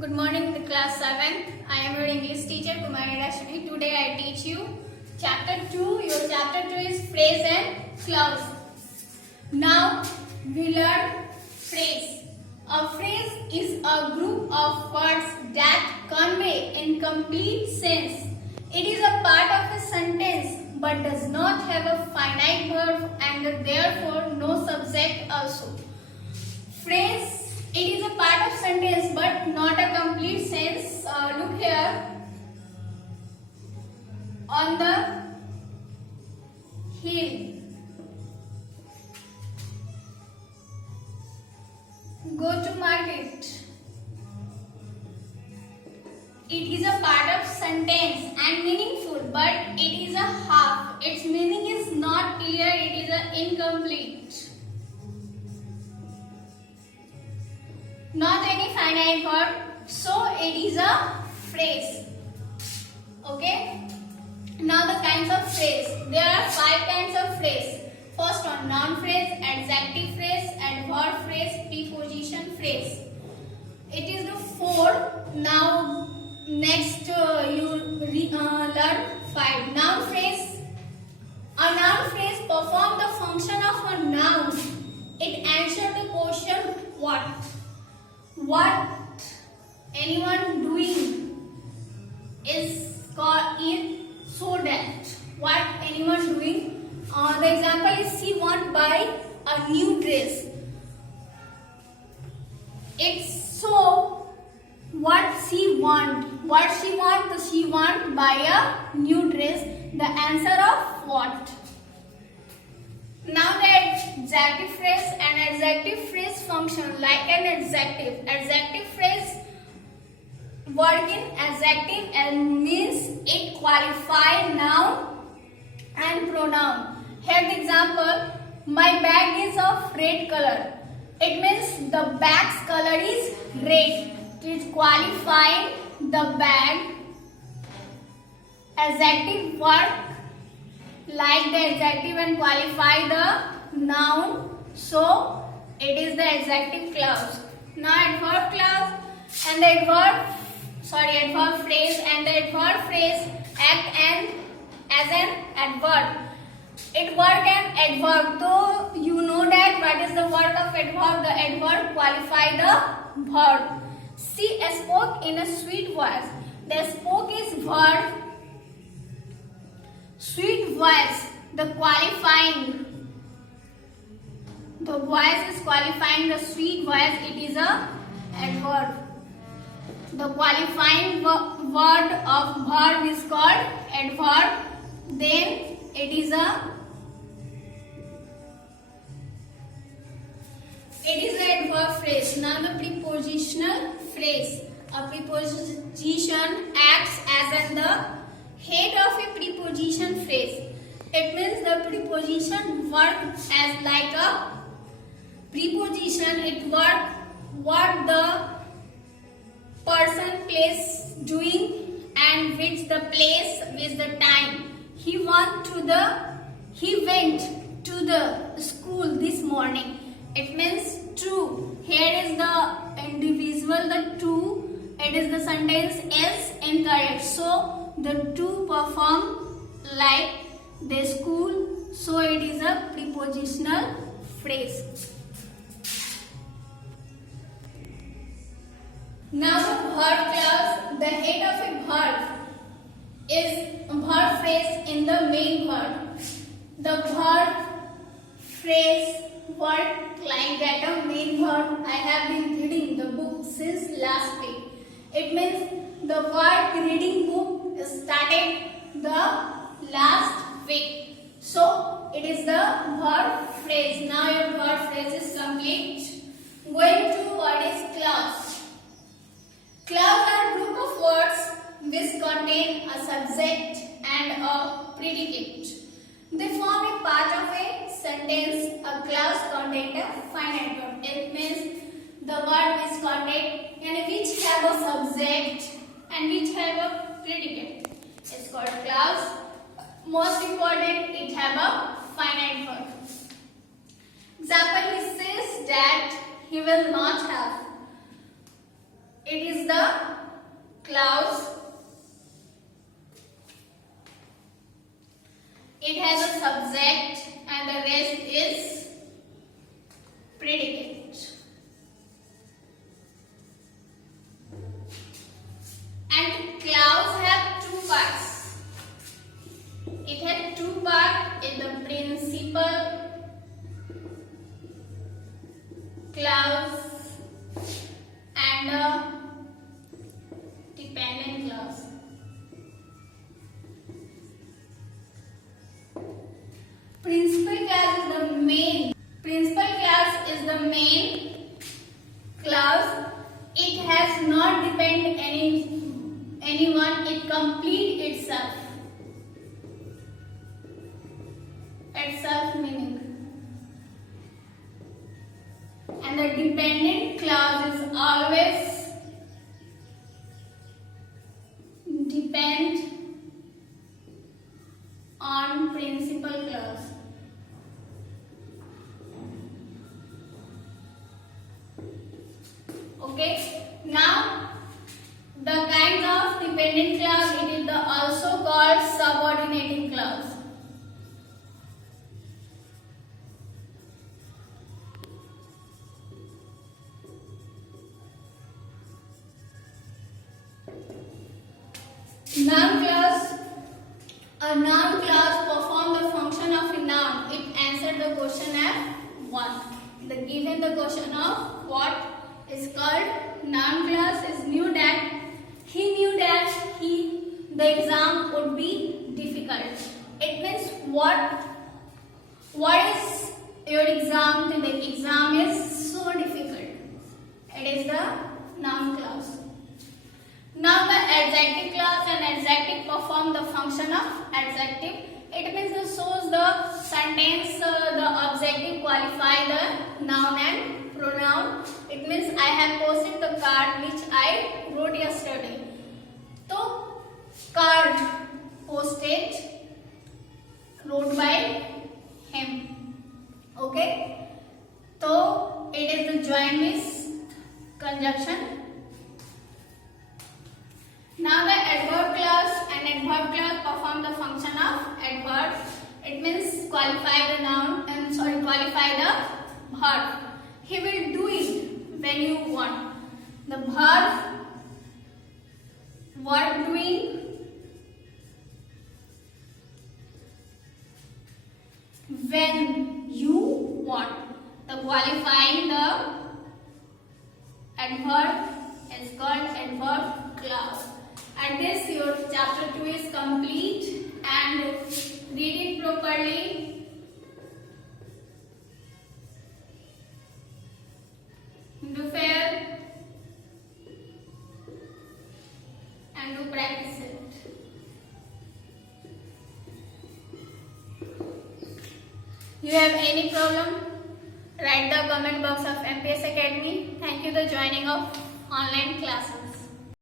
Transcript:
Good morning, the class 7th. I am your English teacher Kumari Rashmi. Today I teach you chapter 2. Your chapter 2 is phrase and clause. Now we learn phrase. A phrase is a group of words that convey incomplete sense. It is a part of a sentence but does not have a finite verb and therefore no subject also. Phrase, it is a part of sentence but not a complete sense. Look here on the hill. Go to market. It is a part of sentence and meaningful, but it is a half. Its meaning is not clear. It is a incomplete. Not any finite verb, so it is a phrase. Okay. Now the kinds of phrase. There are 5 kinds of phrase. First one, noun phrase, adjective phrase, adverb phrase, preposition phrase. It is the 4. Now next you learn 5. Noun phrase. A noun phrase performs the function of a noun. It answers the question what. What anyone doing is called so that. What anyone doing. The example is she want to buy a new dress. It's so what she want. What she want? She want to buy a new dress. The answer of what? Now the adjective phrase. An adjective phrase function like an adjective. Adjective phrase work in adjective and means it qualify noun and pronoun. Here the example, my bag is of red color. It means the bag's color is red. It is qualifying the bag. Adjective work like the adjective and qualify the noun. So it is the adjective clause. Now adverb clause and the adverb phrase and the adverb phrase act as an adverb. It work an adverb. So you know that what is the work of adverb? The adverb qualify the verb. She spoke in a sweet voice. The spoke is verb. Sweet voice. The qualifying. The voice is qualifying the sweet voice. It is a adverb. The qualifying word of verb is called adverb. Then it is an adverb phrase. Now the prepositional phrase. A preposition acts as in the head of a preposition phrase. It means the preposition works as like a preposition. It works what the person, place, doing and which the place, with the time. He went to the school this morning. It means true. Here is the individual, the true. It is the sentence is incorrect. So the two perform like the school. So it is a prepositional phrase. Now the verb clause. The head of a verb is verb phrase in the main verb. The verb phrase work like that of main verb. I have been reading the book since last week. It means the verb reading book started the last week. So it is the verb phrase. Now your verb phrase is complete. Going to what is clause. Clause are a group of words which contain a subject and a predicate. They form a part of a sentence. A clause contains a finite verb. It means the word which contain and which have a subject and which have a predicate. It's called clause. Most important, it have a finite verb. Example, he says that he will not have. It is the clause. It has a subject and the rest is predicate. And clause have two parts. It has two parts in the principal clause and the dependent clause. Principal clause is the main. Principal clause is the main clause. It has not depend anyone. It complete itself. Itself meaning. And the dependent clause is always depend on principal clause. Okay. Now the kind of dependent clause, it is also called subordinating clause. Noun clause. A noun clause performs the function of a noun. It answers the question F1. Given the question of what is called noun clause is knew that the exam would be difficult. It means what is your exam? The exam is so difficult. It is the noun clause. Now the adjective clause, and adjective perform the function of adjective. It means it shows the sentence, the objective qualify the noun and pronoun. It means I have posted the card which I wrote yesterday. So card posted wrote by him. Okay. So it is the join with conjunction. Now the adverb clause, and adverb clause perform the function of adverb. It means qualify the noun and qualify the verb. He will do it when you want. The verb doing, when you want. The qualifying the adverb is called adverb clause. And this your chapter 2 is complete, and read it properly. Do fair and do practice it. You have any problem? Write the comment box of MPS Academy. Thank you for joining of online classes.